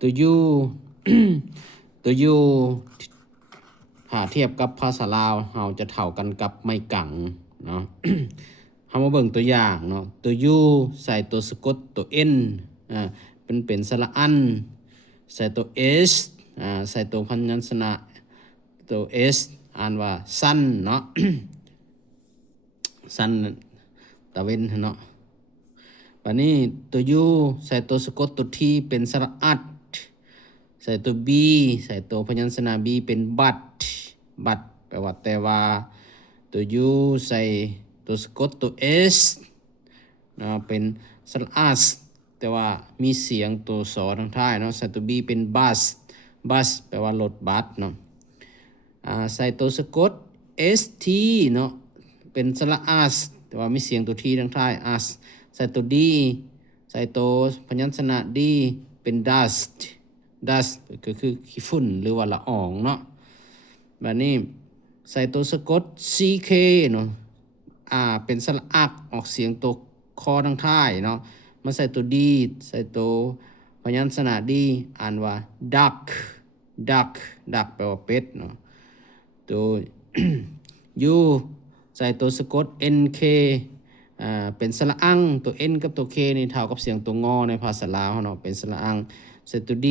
ตัวยู ตัวยูหาเทียบกับภาษาลาวเราจะเท่ากันกับไม่กังเนาะ เรามาเบิ่งตัวอย่างเนาะตัวยูใส่ตัวสะกดตัว n เป็นสระอันใส่ตัว s ใส่ตัวพยัญชนะตัว s อ่านว่าสั้นเนาะ สั้นตะเวนเนาะวันนี้ตัวยูใส่ตัวสะกดตัวทีเป็นสระอัดใส่ตัว b ใส่ตัวพยัญชนะ b เป็นบัดแปลว่าแต่ว่าตัวยูใส่ตัวสะกดตัว s นะเป็นสระอัสแต่ว่ามีเสียงตัวสอทางท้ายเนาะใส่ตัว b เป็นบัสแปลว่ารถบัสเนาะใส่ตัวสะกด st เนาะเป็นสระอัสแต่ว่ามีเสียงตัวทีทางท้ายอัสใส่ตัว d ใส่ตัวพยัญชนะ d เป็น dust ก็คือขี้ฝุ่นหรือว่าละอองเนาะแบบนี้ใส่ตัวสะกด ck เนาะเป็นสระอักออกเสียงตัวคอทางท้ายเนาะมาใส่ตัว d ใส่ตัวพยัญชนะ d อ่านว่า duck แปลว่าเป็ดเนาะตัว u ใส่ตัวสะกด nk เป็นสระอังตัว n กับตัว k นี่เท่ากับเสียงตัวงอในภาษาลาวเนาะเป็นสระอังใส่ตัว d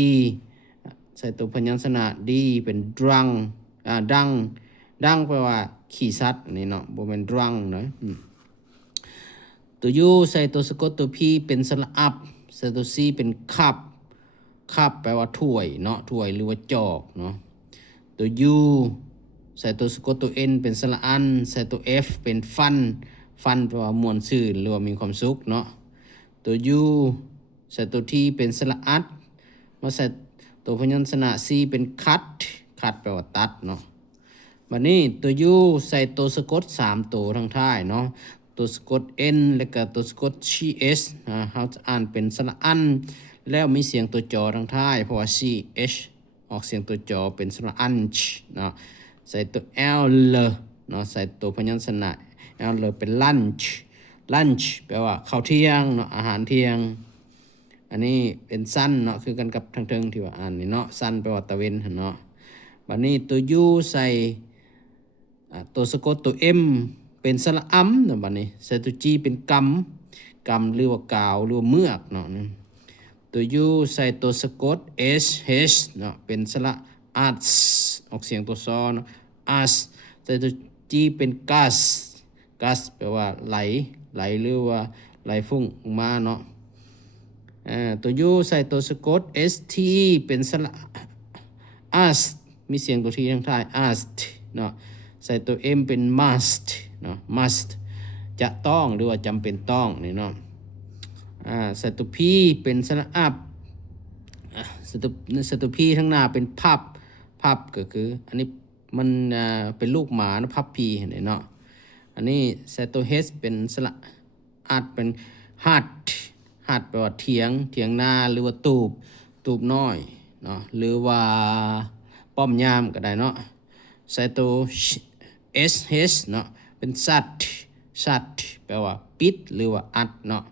ใส่ตัวพยัญชนะ d เป็นดังแปลว่าขี่สัตว์นี่เนาะบ่แม่นดังเนาะตัว u ใส่ตัวสะกดตัว p เป็นสระอับใส่ตัว c เป็นคับแปลว่าถ้วยเนาะถ้วยหรือว่าจอกเนาะตัว u ใส่ตัวสะกดตัว n เป็นสระอันใส่ตัว f เป็นฟันแปลว่ามวนซื่นหรือว่ามีความสุขเนาะตัว u ใส่ตัว t เป็นสระอัดมาใส่ตัวพยัญชนะ c เป็นคัดแปลว่าตัดเนาะวันนี้ตัว u ใส่ตัวสะกด3ตัวทางท้ายเนาะตัวสะกด n แล้วก็ตัวสะกด ch เราจะอ่านเป็นสระอันแล้วมีเสียงตัวจอทางท้ายเพราะว่า ch ออกเสียงตัวจอเป็นสระอันเนาะใส่ตัว l เนาะใส่ตัวพยัญชนะ l เป็น lunch แปลว่าข้าวเที่ยงเนาะอาหารเที่ยงอันนี้เป็นสั้นเนาะคือกันกับทางเทิงที่ว่าอ่านนี่เนาะสั้นแปลว่าตะเวนเนาะบัดนี้ตัว u ใส่ตัวสะกดตัว m เป็นสระอัมเนาะบัดนี้ใส่ตัว g เป็นกำหรือว่ากาวหรือว่าเมือกเนาะตัว u ใส่ตัวสะกด sh เนาะเป็นสระอัสออกเสียงตัวซอเนาะอัสใส่ตัว g เป็นกัสแปลว่าไหลหรือว่าไหลฟุ้งออกมาเนาะตัว u ใส่ตัวสะกด st เป็นสระอัสมีเสียงตัวทีทางท้าย ast เนาะใส่ตัว m เป็น must เนาะ must จะต้องหรือว่าจำเป็นต้องนี่เนาะใส่ตัว p เป็นสระอัพใส่ตัว p ทั้งหน้าเป็นพับก็คืออันนี้มันเป็นลูกหมานะพับ p นี่เนาะอันนี้ใส่ตัว h เป็นสระอัดเป็น hut แปลว่าเถียงนาหรือว่าตูบน้อยเนาะหรือว่าป้อมยามก็ได้เนาะใส่ตัว sh เนาะเป็นสัตว์แปลว่าปิดหรือว่าอัดเนาะ